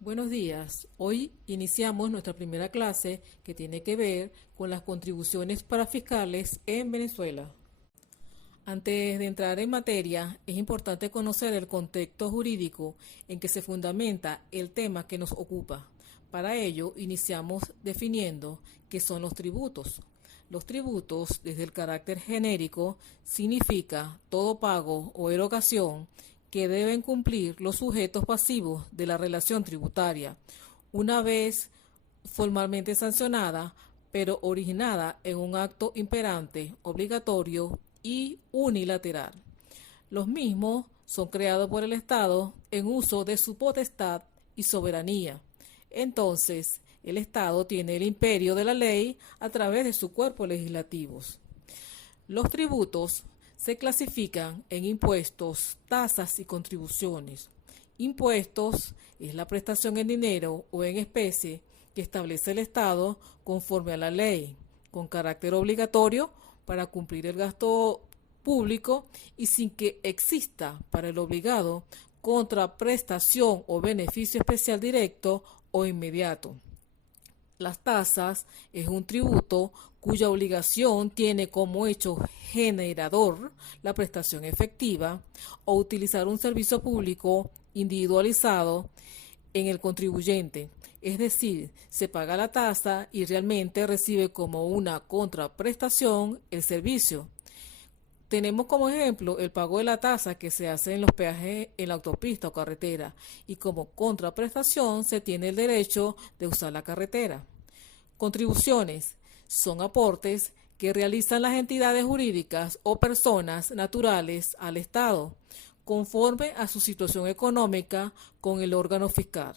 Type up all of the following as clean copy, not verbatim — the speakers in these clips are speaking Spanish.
Buenos días. Hoy iniciamos nuestra primera clase que tiene que ver con las contribuciones para fiscales en Venezuela. Antes de entrar en materia, es importante conocer el contexto jurídico en que se fundamenta el tema que nos ocupa. Para ello, iniciamos definiendo qué son los tributos. Los tributos, desde el carácter genérico, significa todo pago o erogación que deben cumplir los sujetos pasivos de la relación tributaria, una vez formalmente sancionada, pero originada en un acto imperante, obligatorio y unilateral. Los mismos son creados por el Estado en uso de su potestad y soberanía. Entonces, el Estado tiene el imperio de la ley a través de sus cuerpos legislativos. Los tributos se clasifican en impuestos, tasas y contribuciones. Impuestos es la prestación en dinero o en especie que establece el Estado conforme a la ley, con carácter obligatorio para cumplir el gasto público y sin que exista para el obligado contraprestación o beneficio especial directo o inmediato. Las tasas es un tributo cuya obligación tiene como hecho generador la prestación efectiva o utilizar un servicio público individualizado en el contribuyente. Es decir, se paga la tasa y realmente recibe como una contraprestación el servicio. Tenemos como ejemplo el pago de la tasa que se hace en los peajes en la autopista o carretera y como contraprestación se tiene el derecho de usar la carretera. Contribuciones son aportes que realizan las entidades jurídicas o personas naturales al Estado, conforme a su situación económica con el órgano fiscal.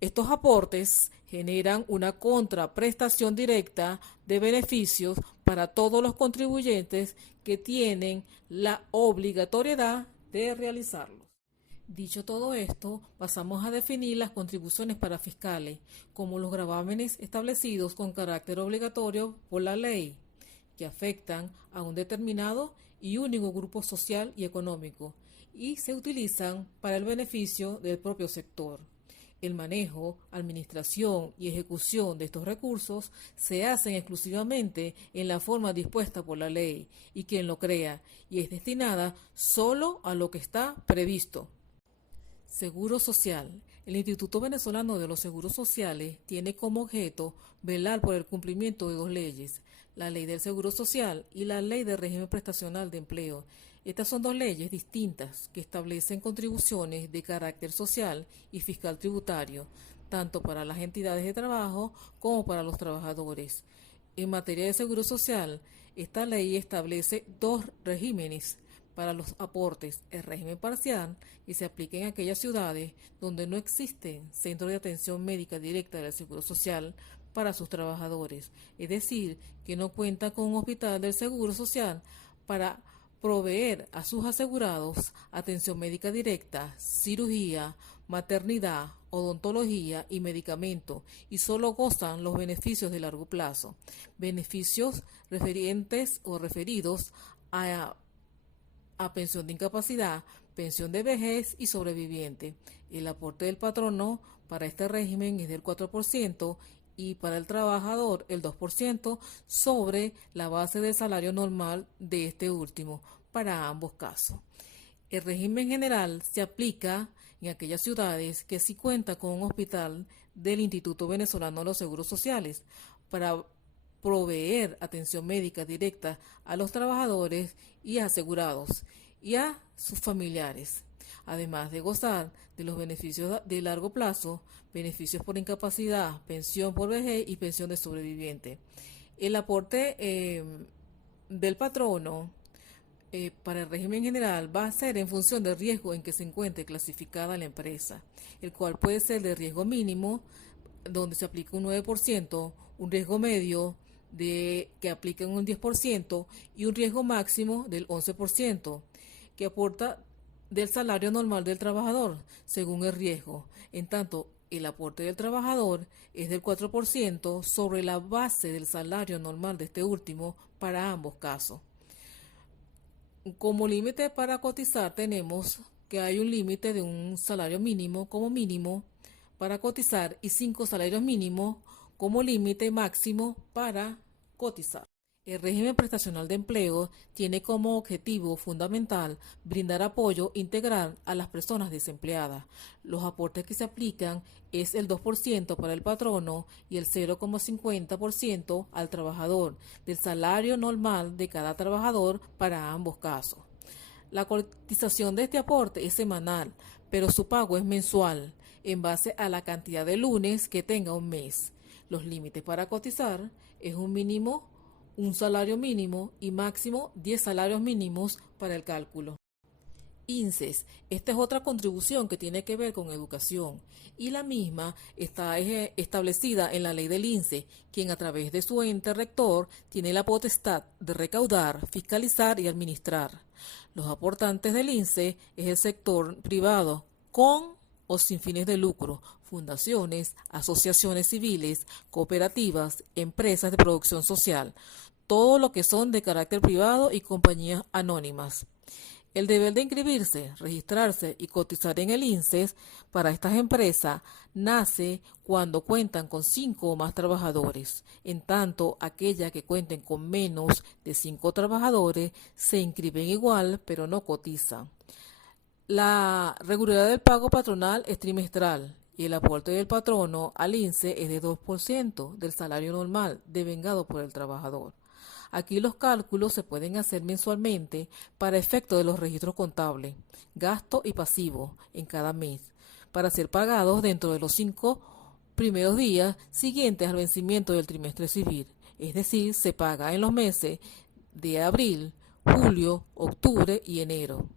Estos aportes generan una contraprestación directa de beneficios para todos los contribuyentes que tienen la obligatoriedad de realizarlos. Dicho todo esto, pasamos a definir las contribuciones para fiscales, como los gravámenes establecidos con carácter obligatorio por la ley, que afectan a un determinado y único grupo social y económico, y se utilizan para el beneficio del propio sector. El manejo, administración y ejecución de estos recursos se hacen exclusivamente en la forma dispuesta por la ley y quien lo crea, y es destinada solo a lo que está previsto. Seguro Social. El Instituto Venezolano de los Seguros Sociales tiene como objeto velar por el cumplimiento de dos leyes, la Ley del Seguro Social y la Ley de Régimen Prestacional de Empleo. Estas son dos leyes distintas que establecen contribuciones de carácter social y fiscal tributario, tanto para las entidades de trabajo como para los trabajadores. En materia de seguro social, esta ley establece dos regímenes para los aportes: el régimen parcial, que se aplica en aquellas ciudades donde no existen centros de atención médica directa del Seguro Social para sus trabajadores, es decir, que no cuentan con un hospital del Seguro Social para proveer a sus asegurados atención médica directa, cirugía, maternidad, odontología y medicamento, y solo gozan los beneficios de largo plazo, beneficios referentes o referidos a pensión de incapacidad, pensión de vejez y sobreviviente. El aporte del patrono para este régimen es del 4% y para el trabajador el 2% sobre la base del salario normal de este último, para ambos casos. El régimen general se aplica en aquellas ciudades que sí cuenta con un hospital del Instituto Venezolano de los Seguros Sociales para proveer atención médica directa a los trabajadores y asegurados y a sus familiares, además de gozar de los beneficios de largo plazo, beneficios por incapacidad, pensión por vejez y pensión de sobreviviente. El aporte del patrono para el régimen general va a ser en función del riesgo en que se encuentre clasificada la empresa, el cual puede ser de riesgo mínimo, donde se aplica un 9%, un riesgo medio que aplica un 10% y un riesgo máximo del 11%, que aporta del salario normal del trabajador, según el riesgo. En tanto, el aporte del trabajador es del 4% sobre la base del salario normal de este último para ambos casos. Como límite para cotizar tenemos que hay un límite de un salario mínimo como mínimo para cotizar y 5 salarios mínimos como límite máximo para cotizar. El régimen prestacional de empleo tiene como objetivo fundamental brindar apoyo integral a las personas desempleadas. Los aportes que se aplican es el 2% para el patrono y el 0,50% al trabajador, del salario normal de cada trabajador para ambos casos. La cotización de este aporte es semanal, pero su pago es mensual, en base a la cantidad de lunes que tenga un mes. Los límites para cotizar es un salario mínimo y máximo 10 salarios mínimos para el cálculo. INSES, esta es otra contribución que tiene que ver con educación y la misma está establecida en la ley del INSEE, quien a través de su ente rector tiene la potestad de recaudar, fiscalizar y administrar. Los aportantes del INSEE es el sector privado con o sin fines de lucro, fundaciones, asociaciones civiles, cooperativas, empresas de producción social, todo lo que son de carácter privado y compañías anónimas. El deber de inscribirse, registrarse y cotizar en el INSES para estas empresas nace cuando cuentan con 5 o más trabajadores. En tanto, aquellas que cuenten con menos de 5 trabajadores se inscriben igual, pero no cotizan. La regularidad del pago patronal es trimestral y el aporte del patrono al INSEE es de 2% del salario normal devengado por el trabajador. Aquí los cálculos se pueden hacer mensualmente para efecto de los registros contables, gasto y pasivo en cada mes, para ser pagados dentro de los 5 primeros días siguientes al vencimiento del trimestre civil. Es decir, se paga en los meses de abril, julio, octubre y enero.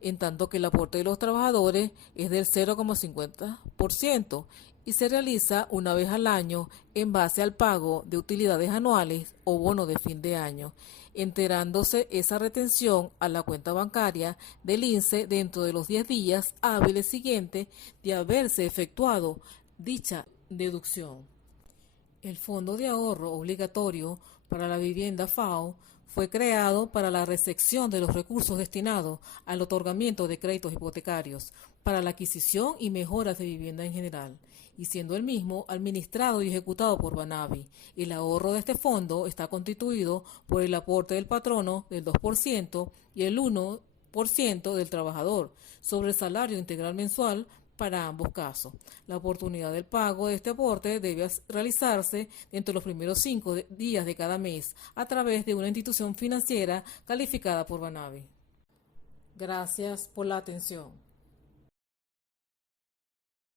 En tanto que el aporte de los trabajadores es del 0,50% y se realiza una vez al año en base al pago de utilidades anuales o bono de fin de año, enterándose esa retención a la cuenta bancaria del INSEE dentro de los 10 días hábiles siguientes de haberse efectuado dicha deducción. El Fondo de Ahorro Obligatorio para la Vivienda FAO fue creado para la recepción de los recursos destinados al otorgamiento de créditos hipotecarios, para la adquisición y mejoras de vivienda en general, y siendo el mismo administrado y ejecutado por Banavi. El ahorro de este fondo está constituido por el aporte del patrono del 2% y el 1% del trabajador sobre el salario integral mensual para ambos casos. La oportunidad del pago de este aporte debe realizarse dentro de los primeros 5 días de cada mes a través de una institución financiera calificada por Banavi. Gracias por la atención.